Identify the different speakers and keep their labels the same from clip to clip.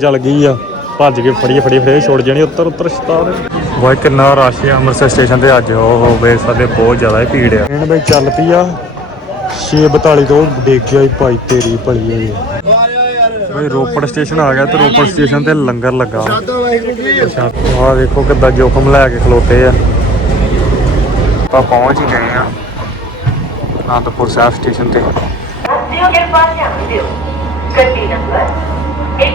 Speaker 1: ਚੱਲ ਗਈ ਆ ਭੱਜ ਕੇ ਫੜੀ ਫੜੀ ਫੜੇ ਛੋੜ ਜਣੀ ਉੱਤਰ ਉੱਤਰ ਸਤਾਰ। ਵਾਹ ਕਿੰਨਾ ਰਸ਼ ਅੰਮ੍ਰਿਤਸਰ ਸਟੇਸ਼ਨ ਤੇ ਅੱਜ। ਉਹ ਹੋਵੇ ਸਾਡੇ ਬਹੁਤ ਜ਼ਿਆਦਾ ਭੀੜ ਆ। ਟ੍ਰੇਨ ਬਈ ਚੱਲ ਪਈ ਆ। 6:42 ਤੋਂ ਡੇਗਿਆ ਹੀ ਭਾਈ ਤੇਰੀ ਭਲੀ ਹੋਈ ਬਈ ਰੋਪੜ ਸਟੇਸ਼ਨ ਆ ਗਿਆ ਤੇ ਰੋਪੜ ਸਟੇਸ਼ਨ ਤੇ ਲੰਗਰ ਲੱਗਾ। ਆ ਦੇਖੋ ਕਿੱਦਾਂ ਜੋਖਮ ਲੈ ਕੇ ਖਲੋਤੇ ਆ। ਆਪਾਂ ਪਹੁੰਚ ਹੀ ਗਏ ਆ ਆਨੰਦਪੁਰ ਸਾਹਿਬ ਸਟੇਸ਼ਨ ਤੇ। ਆਪਣੀ ਕਿਰਪਾ ਧਿਆਨ ਦਿਓ। ਗੱਡੀ ਨੰਬਰ 1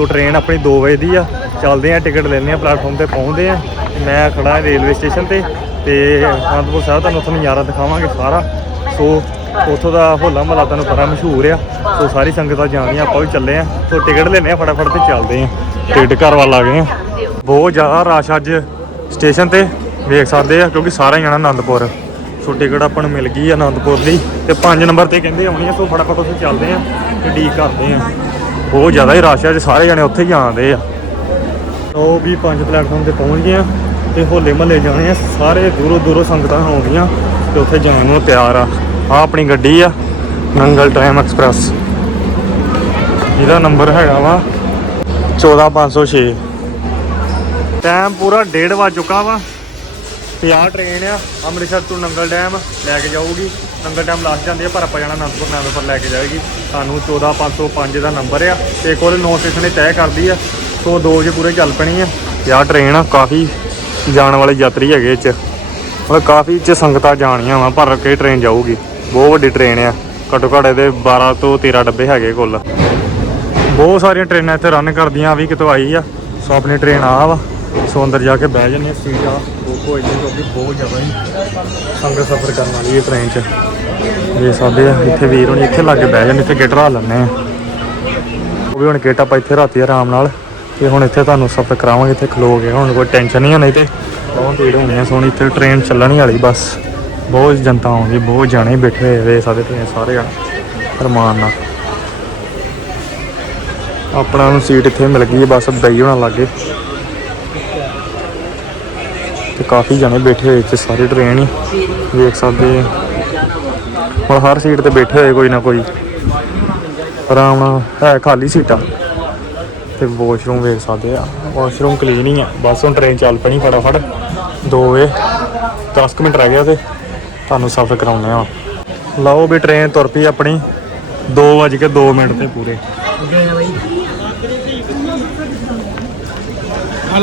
Speaker 1: ਸੋ ਟ੍ਰੇਨ ਆਪਣੀ 2 ਵਜੇ ਦੀ ਆ। ਚੱਲਦੇ ਆ ਟਿਕਟ ਲੈਂਦੇ ਆ ਪਲੇਟਫਾਰਮ ਤੇ ਪਹੁੰਚਦੇ ਆ। ਮੈਂ ਖੜਾ ਰੇਲਵੇ ਸਟੇਸ਼ਨ ਤੇ ਤੇ ਆਨੰਦਪੁਰ ਸਾਹਿਬ ਤੁਹਾਨੂੰ ਉੱਥੋਂ ਨਜ਼ਾਰਾ ਦਿਖਾਵਾਂਗੇ ਸਾਰਾ। ਸੋ ਉੱਥੋਂ ਦਾ ਹੋਲਾ ਮਹੱਲਾ ਤੁਹਾਨੂੰ ਪਤਾ ਮਸ਼ਹੂਰ ਆ। ਸੋ ਸਾਰੀ ਸੰਗਤਾਂ ਜਾਣੀਆਂ ਆਪਾਂ ਵੀ ਚੱਲੇ ਆ। ਸੋ ਟਿਕਟ ਲੈਂਦੇ ਆ ਫਟਾਫਟ ਤੇ ਚੱਲਦੇ ਆ। ਟਿਕਟ ਘਰ ਵੱਲ ਆ ਗਏ ਆ। ਬਹੁਤ ਜ਼ਿਆਦਾ ਰਸ਼ ਅੱਜ ਸਟੇਸ਼ਨ ਤੇ, ਵੇਖ ਸਕਦੇ ਆ, ਕਿਉਂਕਿ ਸਾਰਾ ਹੀ ਜਾਣਾ ਆਨੰਦਪੁਰ ਸੋ ਟਿਕਟ ਆਪਾਂ ਨੂੰ ਮਿਲ ਗਈ ਆ ਆਨੰਦਪੁਰ ਦੀ ਤੇ 5 ਨੰਬਰ ਤੇ ਕਹਿੰਦੇ ਆਉਣੀ ਆ, ਸੋ ਫਟਾਫਟ ਉੱਥੇ ਚੱਲਦੇ ਆ ਤੇ ਡੀਕ ਕਰਦੇ ਆ। ਬਹੁਤ ਜ਼ਿਆਦਾ ਹੀ ਰਸ਼ ਆ ਅੱਜ ਸਾਰੇ ਜਣੇ ਉੱਥੇ ਹੀ ਆਉਂਦੇ ਆ। ਉਹ ਵੀ ਪੰਜ ਪਲੇਟਫਾਰਮ ਤੇ ਪਹੁੰਚ ਗਏ ਆ ਤੇ ਹੋਲੇ ਮਹੱਲੇ ਜਾਣੇ ਆ, ਸਾਰੇ ਦੂਰੋਂ ਦੂਰੋਂ ਸੰਗਤਾਂ ਆਉਂਦੀਆਂ ਤੇ ਉੱਥੇ ਜਾਣ ਨੂੰ ਤਿਆਰ ਆ। ਆ ਆਪਣੀ ਗੱਡੀ ਆ ਨੰਗਲ ਟਾਈਮ ਐਕਸਪ੍ਰੈਸ। ਇਹਦਾ ਨੰਬਰ ਹੈਗਾ ਵਾ 14506 ਟਾਈਮ ਪੂਰਾ 1:30 ਵੱਜ ਚੁੱਕਾ ਵਾ। ਤੇ ਆਹ ਟ੍ਰੇਨ ਆ, ਅੰਮ੍ਰਿਤਸਰ ਤੋਂ ਨੰਗਲ ਡੈਮ ਲੈ ਕੇ ਜਾਊਗੀ। ਨੰਗਲ ਡੈਮ ਲਾਸਟ ਜਾਂਦੀ ਆ, ਪਰ ਆਪਾਂ ਜਾਣਾ ਅਨੰਦਪੁਰ ਨੰਗਲ ਲੈ ਕੇ ਜਾਏਗੀ ਸਾਨੂੰ 14505 ਦਾ ਨੰਬਰ ਆ। ਤੇ ਕੋਲ 9 ਸਟੇਸ਼ਨ ਨੇ ਤੈਅ ਕਰਦੀ ਆ। ਸੋ 2 ਵਜੇ ਪੂਰੇ ਚੱਲ ਪੈਣੀ ਆ। ਤੇ ਆਹ ਟ੍ਰੇਨ ਆ, ਕਾਫੀ ਜਾਣ ਵਾਲੇ ਯਾਤਰੀ ਹੈਗੇ ਇਹ ਚ। ਮਤਲਬ ਕਾਫੀ ਚ ਸੰਗਤਾਂ ਜਾਣੀਆਂ ਵਾ, ਪਰ ਕਿ ਟ੍ਰੇਨ ਜਾਊਗੀ। ਬਹੁਤ ਵੱਡੀ ਟ੍ਰੇਨ ਆ। ਘੱਟੋ ਘੱਟ ਇਹਦੇ 12 ਤੋਂ 13 ਡੱਬੇ ਹੈਗੇ ਕੁੱਲ। ਬਹੁਤ ਸਾਰੀਆਂ ਟ੍ਰੇਨਾਂ ਇੱਥੇ ਰਨ ਕਰਦੀਆਂ ਆ ਵੀ ਕਿਤੋਂ ਆਈ ਆ। ਸੋ ਆਪਣੀ ਟ੍ਰੇਨ ਆ ਵਾ। ਸੋ ਅੰਦਰ ਜਾ ਕੇ ਬਹਿ ਜੰਨੇ ਸੀਟ ਆ ਬੁੱਕ ਹੋਈ ਕਿਉਂਕਿ ਬਹੁਤ ਜ਼ਿਆਦਾ ਹੀ ਸੰਗਤ ਸਫ਼ਰ ਕਰਨ ਵਾਲੀ ਹੈ ਟ੍ਰੇਨ 'ਚ। ਇਹ ਸਾਡੇ ਇੱਥੇ ਵੀਰ ਹੋਣੀ ਇੱਥੇ ਲੱਗੇ ਬਹਿ ਜਾਂਦੇ, ਇੱਥੇ ਗੇਟ ਰਾ ਲੈਣੇ ਆ ਉਹ ਵੀ ਹੁਣ ਗੇਟ ਆਪਾਂ ਇੱਥੇ ਰਾਤੀ ਆਰਾਮ ਨਾਲ ਤੇ ਹੁਣ ਇੱਥੇ ਤੁਹਾਨੂੰ ਸਫ਼ਰ ਕਰਾਵਾਂਗੇ, ਇੱਥੇ ਖਲੋ ਗਏ ਹੁਣ ਕੋਈ ਟੈਨਸ਼ਨ ਨਹੀਂ ਆ, ਨਹੀਂ ਤੇ ਬਹੁਤ ਭੀੜ ਹੋਣੀ ਆ। ਸੋਣੀ ਇੱਥੇ ਟ੍ਰੇਨ ਚੱਲਣ ਹੀ ਵਾਲੀ ਬਸ। ਬਹੁਤ ਜਨਤਾ ਆਉਂਦੀ, ਬਹੁਤ ਜਾਣੇ ਬੈਠੇ ਹੋਏ ਵੇ ਸਾਡੇ ਟ੍ਰੇਨ ਸਾਰੇ ਜਾਣੇ। ਰਮਾਨ ਨਾਲ। ਆਪਣਾ ਨੂੰ ਸੀਟ ਇੱਥੇ ਮਿਲ ਗਈ ਹੈ, ਬਸ ਬਈ ਹੋਣਾ ਲੱਗੇ। ਤੇ ਕਾਫੀ ਜਣੇ ਬੈਠੇ ਹੋਏ ਇੱਥੇ, ਸਾਰੀ ਟ੍ਰੇਨ ਹੀ। ਵੇਖ ਸਕਦੇ ਹੁਣ ਹਰ ਸੀਟ ਤੇ ਬੈਠੇ ਹੋਏ ਕੋਈ ਨਾ ਕੋਈ। ਆਰਾਮ ਨਾਲ ਹੈ ਖਾਲੀ ਸੀਟਾਂ ਤੇ ਵਾਸ਼ਰੂਮ ਵੇਖ ਸਕਦੇ ਆ। ਵਾਸ਼ਰੂਮ ਕਲੀਨ ਹੀ ਆ। ਬਸ ਹੁਣ ਟ੍ਰੇਨ ਚੱਲ ਪਣੀ ਫਟਾਫਟ। 2 ਵੇ 10 ਕੁ ਮਿੰਟ ਰਹਿ ਗਿਆ ਤੇ ਤੁਹਾਨੂੰ ਸਫ਼ਰ ਕਰਾਉਣੇ ਆ। ਲਓ ਵੀ ਟ੍ਰੇਨ ਤੁਰ ਪਈ ਆਪਣੀ। 2 ਵਜ ਕੇ 2 ਮਿੰਟ ਤੇ ਪੂਰੇ।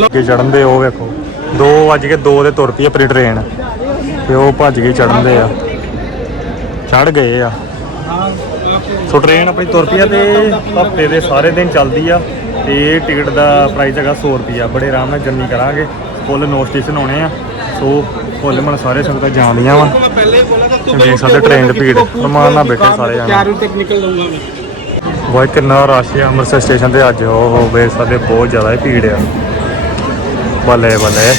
Speaker 1: ਅੱਗੇ ਚੜਨ ਦੇ ਉਹ ਵੇਖੋ। 2 ਵਜ ਕੇ 2 ਦੇ ਤੁਰ ਪਈ ਆਪਣੀ ਟ੍ਰੇਨ ਤੇ ਉਹ ਭੱਜ ਕੇ ਚੜਨ ਦੇ ਆ। ਚੜ ਗਏ ਆ। ਸੋ ਟ੍ਰੇਨ ਆਪਣੀ ਤੁਰ ਪਈ ਆ ਤੇ ਹਫ਼ਤੇ ਦੇ ਸਾਰੇ ਦਿਨ ਚੱਲਦੀ ਆ। ਤੇ ਇਹ ਟਿਕਟ ਦਾ ਪ੍ਰਾਈਸ ਹੈਗਾ 100 ਰੁਪਿਆ ਬੜੇ ਆਰਾਮ ਨਾਲ ਜਰਨੀ ਕਰਾਂਗੇ। ਫੁੱਲ ਨੋ ਸਟੇਸ਼ਨ ਆਉਣੇ ਆ। ਸੋ ਫੁੱਲ ਮਨ ਸਾਰੇ ਸੰਗਤਾਂ ਜਾਂਦੀਆਂ ਵਾ। ਦੇਖ ਸਕਦੇ ਟ੍ਰੇਨ ਦੀ ਭੀੜ। ਰਮਾਨ ਨਾਲ ਬੈਠੇ ਸਾਰੇ ਜਾਣੇ।
Speaker 2: ਚਾਰ ਮੈਂ।
Speaker 1: ਵਾਹ ਕਿੰਨਾ ਰਸ਼ ਹੈ ਅੰਮ੍ਰਿਤਸਰ ਸਟੇਸ਼ਨ ਤੇ ਅੱਜ। ਉਹ ਵੇਖ ਸਕਦੇ ਬਹੁਤ ਜ਼ਿਆਦਾ ਭੀੜ ਆ। ਬੱਲੇ ਬੱਲੇ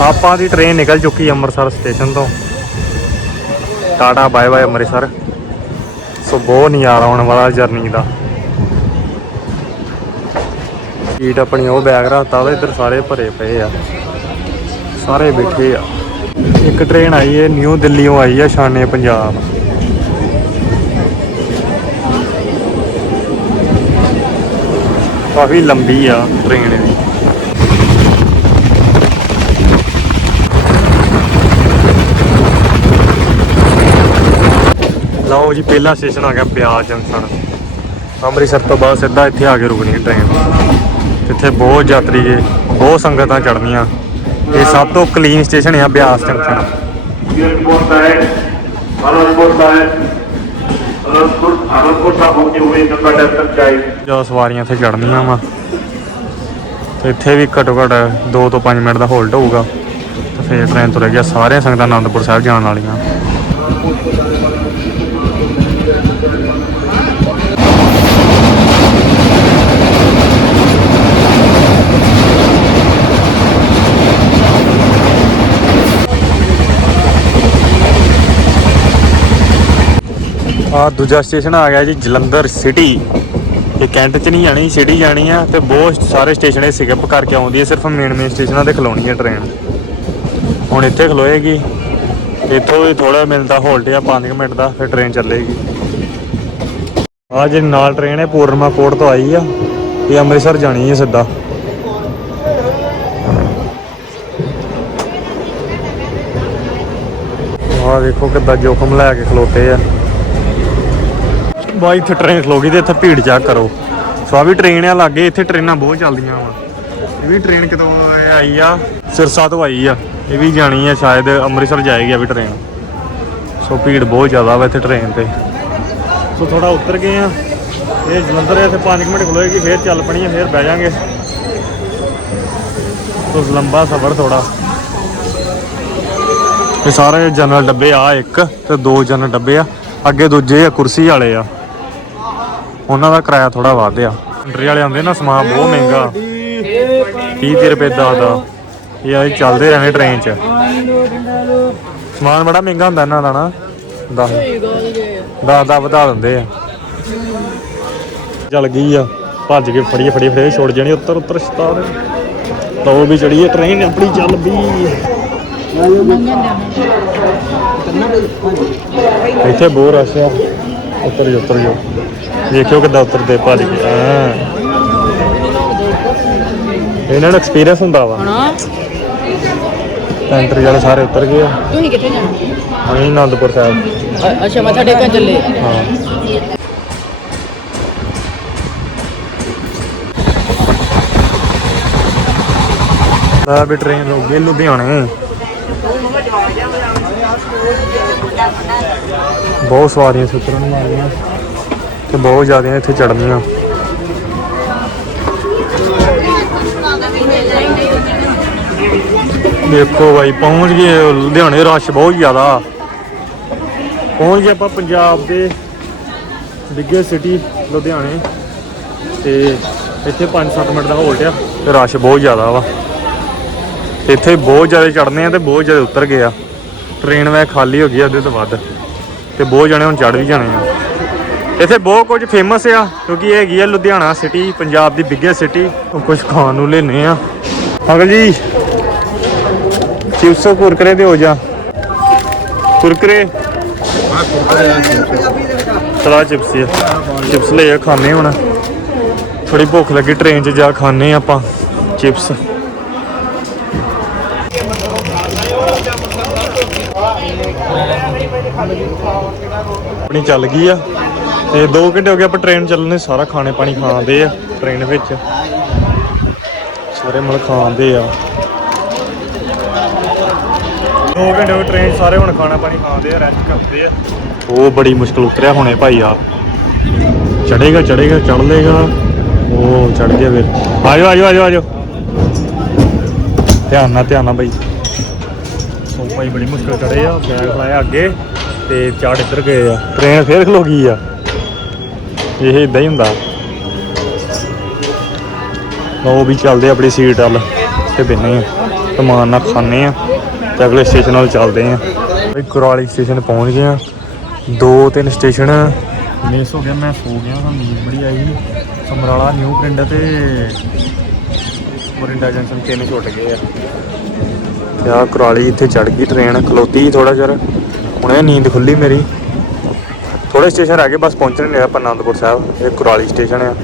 Speaker 1: ਆਪਾਂ ਦੀ ਟ੍ਰੇਨ ਨਿਕਲ ਚੁੱਕੀ ਅੰਮ੍ਰਿਤਸਰ ਸਟੇਸ਼ਨ ਤੋਂ। Tata bye bye Amritsar. So ਬਹੁਤ ਨਜ਼ਾਰਾ ਆਉਣ ਵਾਲਾ ਜਰਨੀ ਦਾ। ਸੀਟ ਆਪਣੀ ਉਹ ਬੈਗ ਰੱਖਤਾ ਉਹਦੇ ਇੱਧਰ ਸਾਰੇ ਭਰੇ ਪਏ ਆ। ਸਾਰੇ ਬੈਠੇ ਆ। ਇੱਕ ਟ੍ਰੇਨ ਆਈ ਹੈ ਨਿਊ ਦਿੱਲੀੋਂ ਆਈ ਹੈ ਸ਼ਾਨੇ ਪੰਜਾਬ। ਕਾਫੀ ਲੰਬੀ ਆ ਟ੍ਰੇਨ ਦੀ ਲਓ ਜੀ, ਪਹਿਲਾ ਸਟੇਸ਼ਨ ਆ ਗਿਆ ਬਿਆਸ ਜੰਕਸ਼ਨ। ਅੰਮ੍ਰਿਤਸਰ ਤੋਂ ਬਾਅਦ ਸਿੱਧਾ ਇੱਥੇ ਆ ਕੇ ਰੁਕਣੀ ਟ੍ਰੇਨ ਇੱਥੇ ਬਹੁਤ ਯਾਤਰੀ ਏ ਬਹੁਤ ਸੰਗਤਾਂ ਚੜ੍ਹਨੀਆਂ ਇਹ ਸਭ ਤੋਂ ਕਲੀਨ ਸਟੇਸ਼ਨ ਆ Beas junction
Speaker 3: Kiratpur side Anantpur side Anantpur Anantpur Sahib होते हुए गंगा डैम तक जाएगी
Speaker 1: ਜੋ ਸਵਾਰੀਆਂ ਇੱਥੇ ਚੜ੍ਹਨੀਆਂ ਵਾ ਤੇ ਇੱਥੇ ਵੀ ਘੱਟੋ ਘੱਟ 2 ਤੋਂ 5 ਮਿੰਟ ਦਾ ਹੋਲਡ ਹੋਊਗਾ ਤੇ ਫਿਰ ਟ੍ਰੇਨ ਤੁਰ ਗਿਆ ਸਾਰੀਆਂ ਸੰਗਤਾਂ ਆਨੰਦਪੁਰ ਸਾਹਿਬ ਜਾਣ ਵਾਲੀਆਂ ਆ ਦੂਜਾ ਸਟੇਸ਼ਨ ਆ ਗਿਆ ਜੀ ਜਲੰਧਰ ਸਿਟੀ। ਇਹ ਕੈਂਟ ਚ ਨਹੀਂ ਜਾਣੀ, ਸਿਟੀ ਜਾਣੀ ਆ ਤੇ ਬਹੁਤ ਸਾਰੇ ਸਟੇਸ਼ਨ ਇਹ ਸਿਗਪ ਕਰਕੇ ਆਉਂਦੀ ਹੈ ਸਿਰਫ ਮੇਨ ਮੇਨ ਸਟੇਸ਼ਨਾਂ ਤੇ ਖਲੋਣੀ ਹੈ ਟ੍ਰੇਨ ਹੁਣ ਇੱਥੇ ਖਲੋਏਗੀ, ਇੱਥੋਂ ਵੀ ਥੋੜਾ ਮਿਲਦਾ ਹੋਲਟ ਆ 5 ਮਿੰਟ ਦਾ, ਫਿਰ ਟ੍ਰੇਨ ਚੱਲੇਗੀ। ਆ ਜਿਹੜੀ ਨਾਲ ਟ੍ਰੇਨ ਹੈ, ਪੂਰਨਮਾ ਕੋਟ ਤੋਂ ਆਈ ਆ, ਇਹ ਅੰਮ੍ਰਿਤਸਰ ਜਾਣੀ ਹੈ ਸਿੱਧਾ। ਆਹ ਦੇਖੋ ਕਿੱਦਾਂ ਜੋਖਮ ਲੈ ਕੇ ਖਲੋਤੇ ਆ। ਬਾਈ, ਇੱਥੇ ਟ੍ਰੇਨ ਖਲੋ ਗਈ ਤੇ ਇੱਥੇ ਭੀੜ ਚੈੱਕ ਕਰੋ। ਸੋ ਆ ਵੀ ਟ੍ਰੇਨ ਆ ਲਾਗੇ, ਇੱਥੇ ਟ੍ਰੇਨਾਂ ਬਹੁਤ ਚੱਲਦੀਆਂ ਵਾ। ਇਹ ਵੀ ਟ੍ਰੇਨ ਕਿਤੋਂ ਆਈ ਆ? ਸਿਰਸਾ ਤੋਂ ਆਈ ਆ। ਇਹ ਵੀ ਜਾਣੀ ਆ, ਸ਼ਾਇਦ ਅੰਮ੍ਰਿਤਸਰ ਜਾਏਗੀ ਆ ਵੀ ਟ੍ਰੇਨ ਸੋ ਭੀੜ ਬਹੁਤ ਜ਼ਿਆਦਾ ਵਾ ਇੱਥੇ ਟ੍ਰੇਨ ਤੇ। ਸੋ ਥੋੜਾ ਉਤਰ ਗਏ ਆ। ਇਹ ਜਲੰਧਰ ਇੱਥੇ 5 ਮਿੰਟ ਖਲੋਏਗੀ, ਫੇਰ ਚੱਲ ਪਣੀ ਆ, ਫੇਰ ਬਹਿ ਜਾਾਂਗੇ। ਸੋ ਲੰਬਾ ਸਫ਼ਰ ਥੋੜਾ ਇਹ ਸਾਰੇ ਜਨਰਲ ਡੱਬੇ ਆ ਇੱਕ ਤੇ ਦੋ ਜਨਰਲ ਡੱਬੇ ਆ। ਅੱਗੇ ਦੂਜੇ ਆ, ਕੁਰਸੀ ਵਾਲੇ ਆ। ਉਹਨਾਂ ਦਾ ਕਿਰਾਇਆ ਥੋੜਾ ਵੱਧ ਆ। ਐਂਟਰੀ ਵਾਲੇ ਆਉਂਦੇ ਨਾ, ਸਮਾਨ ਬਹੁਤ ਮਹਿੰਗਾ। 30 ਰੁਪਏ ਦਾ ਦਾ। ਇਹ ਆ ਚੱਲਦੇ ਰਹਿਣੇ ਟ੍ਰੇਨ 'ਚ। ਸਮਾਨ ਬੜਾ ਮਹਿੰਗਾ ਹੁੰਦਾ ਇਹਨਾਂ ਦਾ ਨਾ। 10 10 ਦਾ ਵਧਾ ਦਿੰਦੇ ਆ। ਚੱਲ ਗਈ ਆ। ਭੱਜ ਕੇ ਫੜੀ ਫੜੀ ਫੜੀ ਛੋੜ ਜਾਣੀ, ਉੱਤਰ ਉੱਤਰ ਸ਼ਤਾਬ ਤੋ ਵੀ ਚੜੀਏ ਟ੍ਰੇਨ ਆਪਣੀ ਚੱਲ ਵੀ। ਇੱਥੇ ਬਹੁਤ ਰਸ਼ ਆ। ਉੱਤਰ ਜਾ ਉੱਤਰ ਜਾ ਦੇਖਿਓ ਕਿੱਦਾਂ ਉਤਰਦੇ ਭੱਜ ਕੇ ਹਾਂ। ਇਹਨਾਂ ਨੂੰ ਐਕਸਪੀਰੀਅੰਸ ਹੁੰਦਾ ਵਾ। ਐਂਟਰੀ ਵਾਲੇ ਸਾਰੇ ਉਤਰ ਗਏ ਆ।
Speaker 4: ਤੁਸੀਂ ਕਿੱਥੇ ਜਾਣਾ?
Speaker 1: ਅਸੀਂ ਆਨੰਦਪੁਰ ਸਾਹਿਬ।
Speaker 4: ਅ- ਅੱਛਾ ਮੱਥਾ ਟੇਕਣ ਚੱਲੇ।
Speaker 1: ਹਾਂ। ਦਾ ਵੀ ਟ੍ਰੇਨ ਰੁਕ ਗਈ ਲੁਧਿਆਣੇ। ਬਹੁਤ ਸਵਾਰੀਆਂ ਸੁਤਰਨ ਵਾਲੀਆਂ ਤੇ ਬਹੁਤ ਜ਼ਿਆਦਾ ਇੱਥੇ ਚੜਨੀਆਂ ਦੇਖੋ ਬਾਈ, ਪਹੁੰਚ ਗਏ, ਲੁਧਿਆਣੇ ਰਸ਼ ਬਹੁਤ ਜ਼ਿਆਦਾ। ਪਹੁੰਚ ਗਏ ਆਪਾਂ ਪੰਜਾਬ ਦੇ ਬਿਗੇਸਟ ਸਿਟੀ ਲੁਧਿਆਣੇ। ਤੇ ਇੱਥੇ 5-7 ਮਿੰਟ ਦਾ ਹੋਲਟ ਆ, ਤੇ ਰਸ਼ ਬਹੁਤ ਜ਼ਿਆਦਾ ਵਾ। ਤੇ ਇੱਥੇ ਬਹੁਤ ਜ਼ਿਆਦਾ ਚੜਨੇ ਆ ਤੇ ਬਹੁਤ ਜ਼ਿਆਦਾ ਉਤਰ ਗਏ ਆ। ਟ੍ਰੇਨ ਵੈ ਖਾਲੀ ਹੋ ਗਈ ਅੱਧੇ ਤੋਂ ਵੱਧ। ਤੇ ਬਹੁਤ ਜਣੇ ਹੁਣ ਚੜ ਵੀ ਜਾਣੇ ਆ। ਇੱਥੇ ਬਹੁਤ ਕੁਝ ਫੇਮਸ ਆ, ਕਿਉਂਕਿ ਇਹ ਹੈਗੀ ਆ ਲੁਧਿਆਣਾ ਸਿਟੀ ਪੰਜਾਬ ਦੀ ਬਿਗੇਸਟ ਸਿਟੀ ਕੁਝ ਖਾਣ ਨੂੰ ਲੈਨੇ ਆ। ਅਗਲ ਜੀ, ਚਿਪਸ ਕੁਰਕਰੇ ਦਿਓ ਜਾਂ? ਕੁਰਕਰੇ? ਚਲਾ ਚਿਪਸ ਚਿਪਸ ਲੈ ਆ ਖਾਣੇ ਹੁਣ। ਥੋੜੀ ਭੁੱਖ ਲੱਗੀ, ਟ੍ਰੇਨ 'ਚ ਜਾ ਖਾਣੇ ਆਪਾਂ। ਚਿਪਸ। ਆਪਣੀ ਚੱਲ ਗਈ ਆ ਤੇ 2 ਘੰਟੇ ਹੋ ਗਏ ਆਪਾਂ ਟ੍ਰੇਨ ਚੱਲਣੇ, ਸਾਰਾ ਖਾਣੇ ਪਾਣੀ ਖਾਂਦੇ ਆ ਟ੍ਰੇਨ ਵਿੱਚ। ਸਾਰੇ ਮਲ ਖਾਂਦੇ ਆ। 2 ਘੰਟੇ ਹੋ ਟ੍ਰੇਨ ਸਾਰੇ ਹੁਣ ਖਾਣਾ ਪਾਣੀ ਖਾਂਦੇ ਆ ਰੈਸਟ ਕਰਦੇ ਆ। ਉਹ ਬੜੀ ਮੁਸ਼ਕਲ ਉਤਰਿਆ ਹੁਣੇ ਭਾਈ ਆ ਚੜੇਗਾ ਚੜੇਗਾ ਚੜ ਲੇਗਾ। ਉਹ ਚੜ ਗਿਆ ਫਿਰ। ਆਜੋ ਆਜੋ ਆਜੋ ਆਜੋ। ਧਿਆਨ ਨਾਲ ਧਿਆਨ ਨਾਲ ਬਾਈ। ਉਹ ਭਾਈ ਬੜੀ ਮੁਸ਼ਕਲ ਚੜੇ ਆ, ਬੈਗ ਲਾਇਆ ਅੱਗੇ। ਤੇ ਚੜ ਇੱਧਰ ਗਏ ਆ। ਟ੍ਰੇਨ ਫੇਰ ਖਲੋ ਗਈ ਆ। ਇਹ ਇਦਾਂ ਹੀ ਹੁੰਦਾ। ਉਹ ਵੀ ਚੱਲਦੇ ਆਪਣੀ ਸੀਟ ਵੱਲ। ਤੇ ਬਿੰਨੇ ਆ। ਸਮਾਨ ਨਾਲ ਖਾਣੇ ਆ। ਤੇ ਅਗਲੇ ਸਟੇਸ਼ਨ ਵੱਲ ਚੱਲਦੇ ਆ। ਬਈ ਕੁਰਾਲੀ ਸਟੇਸ਼ਨ ਪਹੁੰਚ ਗਏ ਆ। ਦੋ ਤਿੰਨ ਸਟੇਸ਼ਨ ਮਿਸ ਹੋ ਗਿਆ, ਮੈਂ ਸੋ ਗਿਆ ਹਾਂ ਨੀਂਦ ਬੜੀ ਆਈ। ਸਮਰਾਲਾ ਨਿਊ ਪਿੰਡ ਤੇ ਮੋਰਿੰਡਾ ਜੰਕਸ਼ਨ ਤਿੰਨ ਛੁੱਟ ਗਏ ਆ। ਤੇ ਆ ਕੁਰਾਲੀ ਇੱਥੇ ਚੜ ਗਈ ਟ੍ਰੇਨ ਖਲੋਤੀ ਥੋੜਾ ਚਿਰ। ਹੁਣੇ ਨੀਂਦ ਖੁੱਲੀ ਮੇਰੀ। ਥੋੜੇ ਸਟੇਸ਼ਨ ਰਹਿ ਗਏ ਬਸ ਪਹੁੰਚਣ ਨੇ ਆਪਾਂ ਆਨੰਦਪੁਰ ਸਾਹਿਬ। ਇਹ ਕੁਰਾਲੀ ਸਟੇਸ਼ਨ ਆ।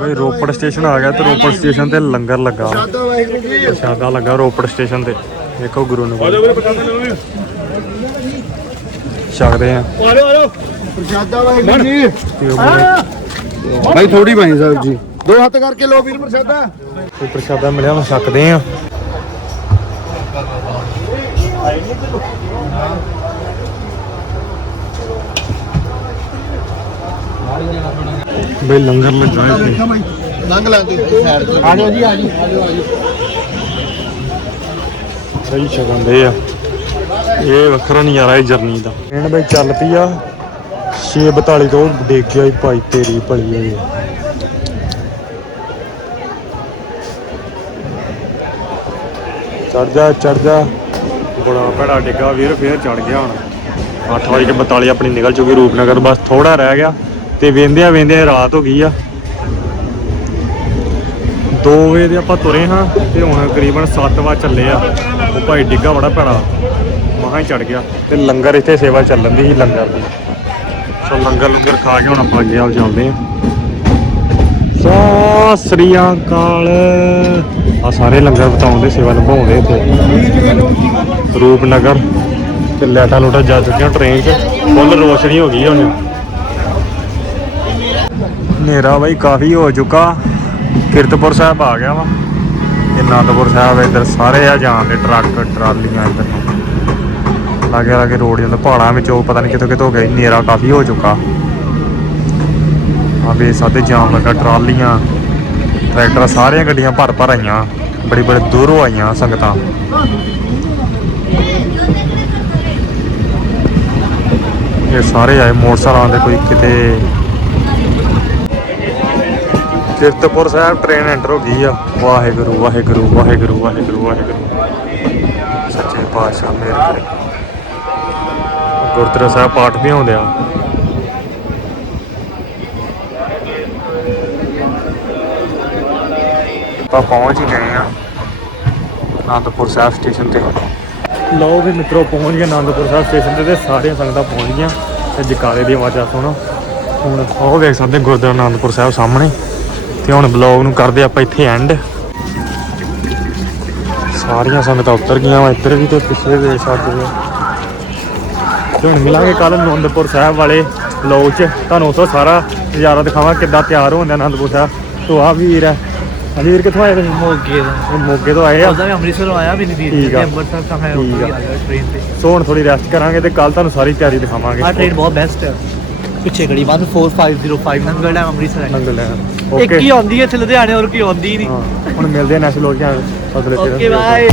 Speaker 1: ਬਈ ਰੋਪੜ ਸਟੇਸ਼ਨ ਆ ਗਿਆ ਤੇ ਰੋਪੜ ਸਟੇਸ਼ਨ ਤੇ ਲੰਗਰ ਲੱਗਾ। ਪ੍ਰਸ਼ਾਦਾ ਲੱਗਾ ਰੋਪੜ ਸਟੇਸ਼ਨ ਤੇ। ਦੇਖੋ ਗੁਰੂ ਨਗਰ ਛਕਦੇ ਆ।
Speaker 5: ਪ੍ਰਸ਼ਾਦਾ ਵਾਹਿਗੁਰੂ ਜੀ। ਭਾਈ ਥੋੜੀ ਭਾਈ ਸਾਹਿਬ ਜੀ ਦੋ ਹੱਥ ਕਰਕੇ ਲੋ ਵੀਰ ਪ੍ਰਸ਼ਾਦਾ।
Speaker 1: ਕੋਈ ਪ੍ਰਸ਼ਾਦਾ ਮਿਲਿਆ ਉਹ ਛਕਦੇ ਆ ਬਈ ਲੰਗਰ ਲੱਗਾ ਇੱਥੇ।
Speaker 5: ਲੰਘ ਲੈਂਦੇ ਸਾਈਡ ਤੇ। ਆ ਜਾਓ ਜੀ ਆ ਜੀ
Speaker 1: ਸਹੀ ਛਕੰਦੇ ਆ ਇਹ ਵੱਖਰਾ ਨਜ਼ਾਰਾ ਹੈ ਜਰਨੀ ਦਾ। ਟ੍ਰੇਨ ਬਈ ਚੱਲ ਪਈ ਆ। 642 ਤੋਂ ਡੇਗ ਗਿਆ ਭਾਈ ਤੇਰੀ ਭਲੀ ਹੋਈ ਚੜ ਜਾ ਚੜ ਜਾ। ਬੜਾ ਭੜਾ ਡਿੱਗਾ ਵੀਰ, ਫੇਰ ਚੜ ਗਿਆ ਹੁਣ। 8 ਵਜੇ ਕੇ 42 ਆਪਣੀ ਨਿਕਲ ਚੁੱਕੀ ਰੂਪਨਗਰ, ਬਸ ਥੋੜਾ ਰਹਿ ਗਿਆ। ਤੇ ਵੇਂਦਿਆਂ ਵੇਂਦਿਆਂ ਰਾਤ ਹੋ ਗਈ ਆ। 2 ਵਜੇ ਦੇ ਆਪਾਂ ਤੁਰੇ ਹਾਂ, ਤੇ ਹੁਣ ਕਰੀਬਨ 7 ਵਜੇ ਚੱਲੇ ਆ। ਉਹ ਭਾਈ ਡਿੱਗਾ ਬੜਾ ਭੈੜਾ। ਮਹਾਂ ਹੀ ਚੜ ਗਿਆ। ਤੇ ਲੰਗਰ ਇੱਥੇ ਸੇਵਾ ਚੱਲਣ ਦੀ ਸੀ, ਲੰਗਰ ਦੀ। ਸੋ ਲੰਗਰ ਲੰਗਰ ਖਾ ਕੇ ਹੁਣ ਆਪਾਂ ਅੱਗੇ ਆਪ ਜਾਂਦੇ ਆ ਸਤਿ ਸ੍ਰੀ ਅਕਾਲ। ਆ ਸਾਰੇ ਲੰਗਰ ਬਤਾਉਂਦੇ ਸੇਵਾ ਨਿਭਾਉਂਦੇ ਇੱਥੇ। ਰੂਪਨਗਰ ਤੇ ਲੈਟਾ ਲੋਟਾ ਜਾ ਚੁੱਕੀਆਂ ਟ੍ਰੇਨ 'ਚ। ਫੁੱਲ ਰੋਸ਼ਨੀ ਹੋ ਗਈ ਹੁਣ। ਹਨੇਰਾ ਬਾਈ ਕਾਫੀ ਹੋ ਚੁੱਕਾ। ਕਿਰਤਪੁਰ ਸਾਹਿਬ ਆ ਗਿਆ ਵਾ। ਤੇ ਅਨੰਦਪੁਰ ਸਾਹਿਬ ਇੱਧਰ ਸਾਰੇ ਆ ਜਾਣ ਦੇ ਟਰੱਕ, ਟਰਾਲੀਆਂ ਇੱਧਰ। ਲਾਗੇ ਲਾਗੇ ਰੋਡ ਜਾਂਦਾ ਪਹਾੜਾਂ ਵਿੱਚ ਉਹ ਪਤਾ ਨਹੀਂ ਕਿੱਥੋਂ ਕਿੱਥੋਂ ਗਏ। ਹਨੇਰਾ ਕਾਫੀ ਹੋ ਚੁੱਕਾ। ਆ ਵੇ ਸਾਦੇ ਜਾਮ ਲੱਗਾ ਟਰਾਲੀਆਂ। ਟਰੈਕਟਰ ਸਾਰੀਆਂ ਗੱਡੀਆਂ ਭਰ ਭਰ ਆਈਆਂ। ਬੜੀ ਬੜੀ ਦੂਰੋਂ ਆਈਆਂ ਸੰਗਤਾਂ। ਇਹ ਸਾਰੇ ਆਏ ਮੋਟਰਸਾਈਕਲਾਂ ਦੇ ਕੋਈ ਕਿਤੇ। ਕਿਰਤਪੁਰ ਸਾਹਿਬ ਟ੍ਰੇਨ ਐਂਟਰ ਹੋ ਗਈ ਆ। ਵਾਹਿਗੁਰੂ ਵਾਹਿਗੁਰੂ ਵਾਹਿਗੁਰੂ ਵਾਹਿਗੁਰੂ ਵਾਹਿਗੁਰੂ। ਸੱਚੇ ਪਾਤਸ਼ਾਹ ਮੇਰ ਗੁਰਦੁਆਰਾ ਸਾਹਿਬ ਪਾਠ ਵੀ ਆਉਂਦੇ ਆ। ਆਪਾਂ ਪਹੁੰਚ ਹੀ ਗਏ ਆ ਆਨੰਦਪੁਰ ਸਾਹਿਬ ਸਟੇਸ਼ਨ ਤੇ। ਲਓ ਵੀ ਮਿੱਤਰੋ, ਪਹੁੰਚ ਗਏ ਆਨੰਦਪੁਰ ਸਾਹਿਬ ਸਟੇਸ਼ਨ ਤੇ ਤੇ ਸਾਰੀਆਂ ਸੰਗਤਾਂ ਪਹੁੰਚ ਗਈਆਂ। ਤੇ ਜਕਾਰੇ ਦੀ ਆਵਾਜ਼ਾਂ ਸੁਣੋ। ਹੁਣ ਉਹ ਵੇਖ ਸਕਦੇ ਗੁਰਦੁਆਰਾ ਆਨੰਦਪੁਰ ਸਾਹਿਬ ਸਾਹਮਣੇ। ਤੇ ਹੁਣ ਬਲੌਗ ਨੂੰ ਕਰਦੇ ਆਪਾਂ ਇੱਥੇ ਐਂਡ ਸਾਰੀਆਂ ਸੰਗਤਾਂ ਉਤਰ ਗਈਆਂ ਵਾ ਇੱਧਰ ਵੀ ਤੇ ਪਿੱਛੇ ਵੇਖ ਸਕਦੇ ਹੋ। ਤੇ ਹੁਣ ਮਿਲਾਂਗੇ ਕੱਲ ਆਨੰਦਪੁਰ ਸਾਹਿਬ ਵਾਲੇ ਬਲੌਗ 'ਚ। ਤੁਹਾਨੂੰ ਉਥੋਂ ਸਾਰਾ ਨਜ਼ਾਰਾ ਦਿਖਾਵਾਂ ਕਿੱਦਾਂ ਤਿਆਰ ਹੁੰਦੇ ਆਨੰਦਪੁਰ ਸਾਹਿਬ। ਤੋਂ ਆ ਵੀਰ ਹੈ ਹਾਂਜੀ ਵੀਰ ਕਿੱਥੋਂ ਆਏ ਤੁਸੀਂ?
Speaker 6: ਮੋਗੇ ਦਾ
Speaker 1: ਇਹ ਮੋਗੇ ਤੋਂ ਆਏ ਆ।
Speaker 6: ਉਹਦਾ ਮੈਂ ਅੰਮ੍ਰਿਤਸਰੋਂ ਆਇਆ ਮੇਰੀ ਦੀਦੀ
Speaker 1: ਠੀਕ ਆ।
Speaker 6: ਅੰਮ੍ਰਿਤਸਰ ਤਾਂ ਹੈ
Speaker 1: ਠੀਕ
Speaker 6: ਆ। ਗਿਆ ਟ੍ਰੇਨ ਤੇ।
Speaker 1: ਸੋ ਹੁਣ ਥੋੜੀ ਰੈਸਟ ਕਰਾਂਗੇ ਤੇ ਕੱਲ ਤੁਹਾਨੂੰ ਸਾਰੀ ਤਿਆਰੀ ਦਿਖਾਵਾਂਗੇ।
Speaker 6: ਆ ਟ੍ਰੇਨ ਬਹੁਤ ਬੈਸਟ ਹੈ ਪਿੱਛੇ ਖੜੀ 1505 ਨੰਗਲ ਹੈ ਅੰਮ੍ਰਿਤਸਰ ਹੈ।
Speaker 1: ਨੰਗਲ ਹੈ।
Speaker 6: ਇੱਕ ਹੀ ਆਉਂਦੀ ਹੈ ਇੱਥੇ ਲੁਧਿਆਣੇ ਹੋਰ ਕੋਈ ਆਉਂਦੀ ਹੀ ਨਹੀਂ।
Speaker 1: ਹਾਂ ਹੁਣ ਮਿਲਦੇ ਆ ਨੈਸ਼ਨਲ ਲੋਕ ਅਗਲੇ
Speaker 6: ਓਕੇ ਬਾਏ